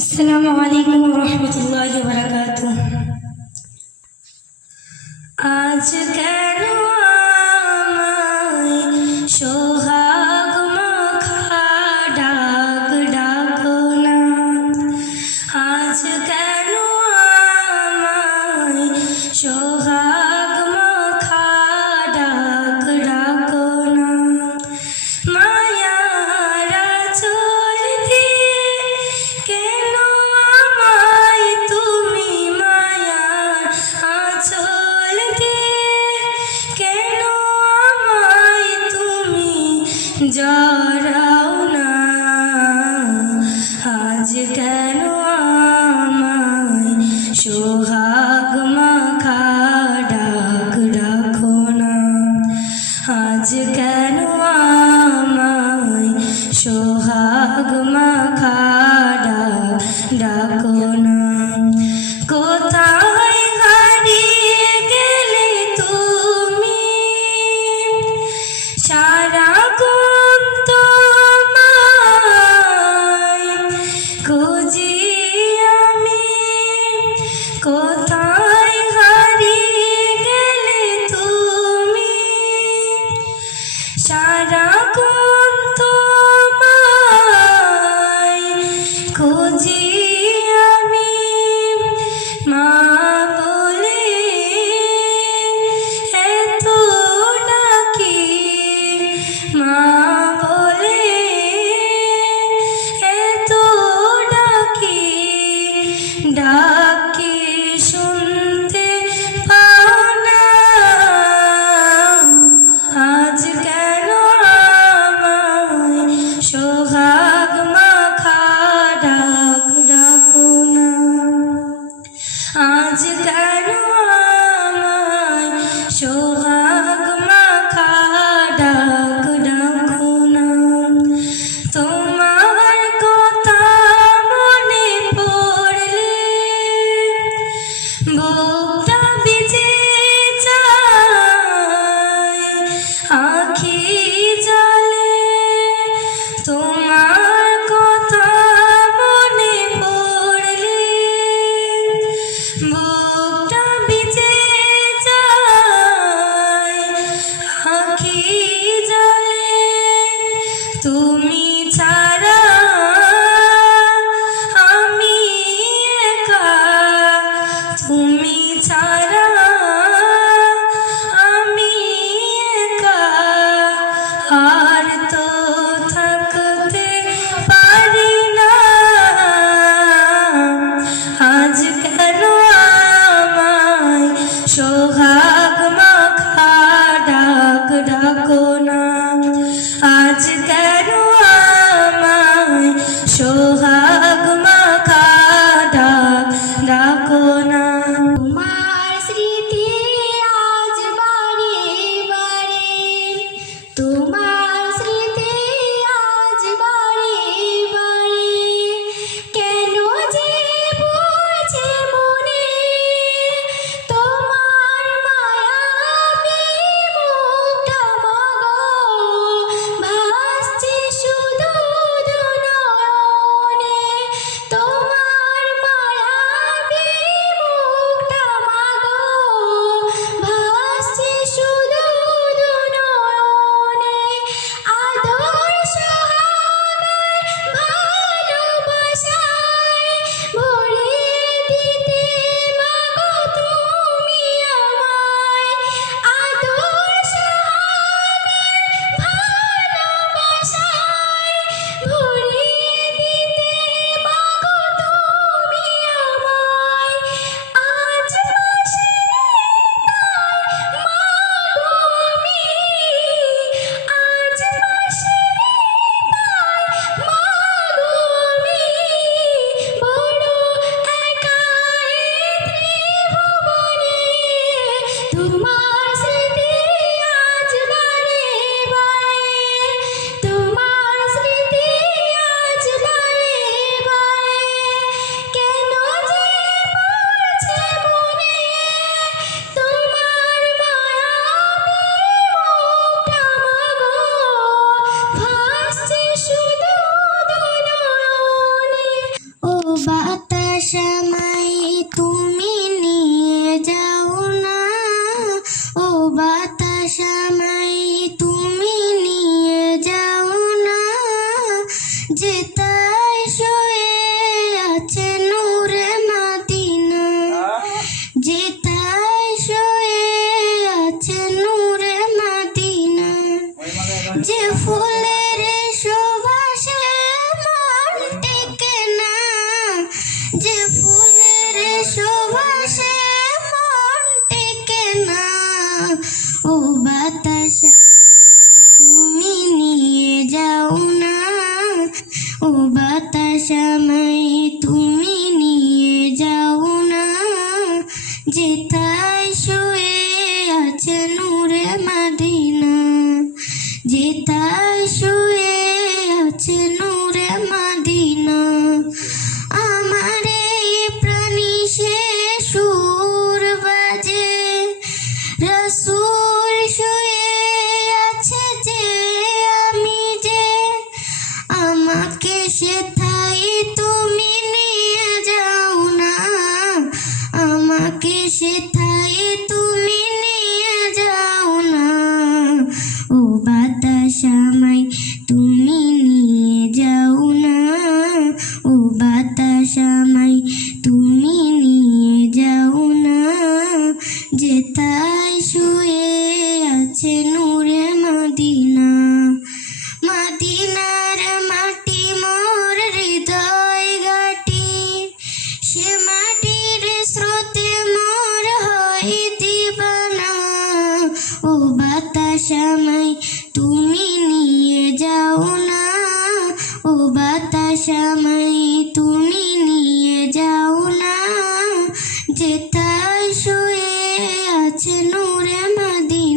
আসসালামু আলাইকুম রহমতুল্লাহ বারাকাতু আজ কেন জড়াও না আজ কেন আমায় সোহাগ মাখা ডাক রাখো না? আজ কেন डा তুমি ছাড়া আমি একা। তুমি ছাড়া আমি একা। বাতাসামাই তুমি নিয়ে যাও না যে তাই শুয়ে আছে নূরে মাদিনা। যে তাই শুয়ে আছে নূরে মাদিনা। যে ফুলের সুবাসে মন টেকে না, যে ফুলের সুবাসে মন টেকে না। যেথায় শুয়ে আছে নূরে মাদিনা, যেথায় শুয়ে আছে নূরে মাদিনা, আমার এই প্রাণী সে সুর বাজে। রসুল শুয়ে আছে যে আমি যে, আমাকে সেথায় তুমি সেথায় তুমি